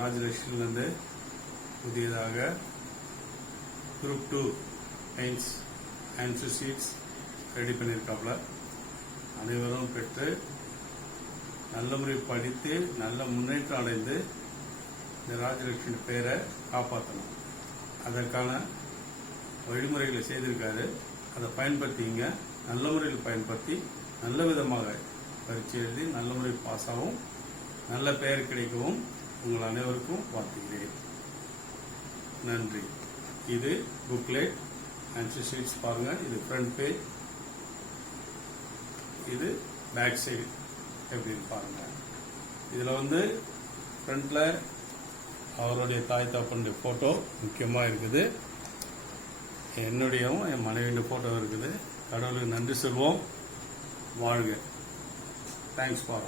ராஜலட்சுமிலேருந்து புதியதாக group 2 mains answer sheets ready பண்ணியிருக்காப்புல. அனைவரும் பெற்று நல்ல முறை படித்து நல்ல முன்னேற்றம் அடைந்து இந்த ராஜலட்சுமி பேரை காப்பாற்றணும். அதற்கான வழிமுறைகளை செய்திருக்காரு. அதை பயன்படுத்திங்க. நல்ல முறையில் பயன்படுத்தி நல்ல விதமாக பரீட்சை எழுதி நல்ல முறையில் பாஸ் ஆகும், நல்ல பெயர் கிடைக்கவும் உங்கள் அனைவருக்கும் வாழ்த்துகிறேன். நன்றி. இது புக்லெட் ஆன்சர் ஷீட்ஸ் பாருங்க. இது ஃப்ரண்ட் பேஜ், இது பேக் சைடு எப்படின்னு பாருங்க. இதுல ஃப்ரண்ட்ல அவருடைய தாய் தகப்பனுடைய போட்டோ முக்கியமா இருக்குது. என்னுடையவும் என் மனைவியுடைய போட்டோ இருக்குது. கடவுளுக்கு நன்றி சொல்வோம். வாழ்க. Thanks for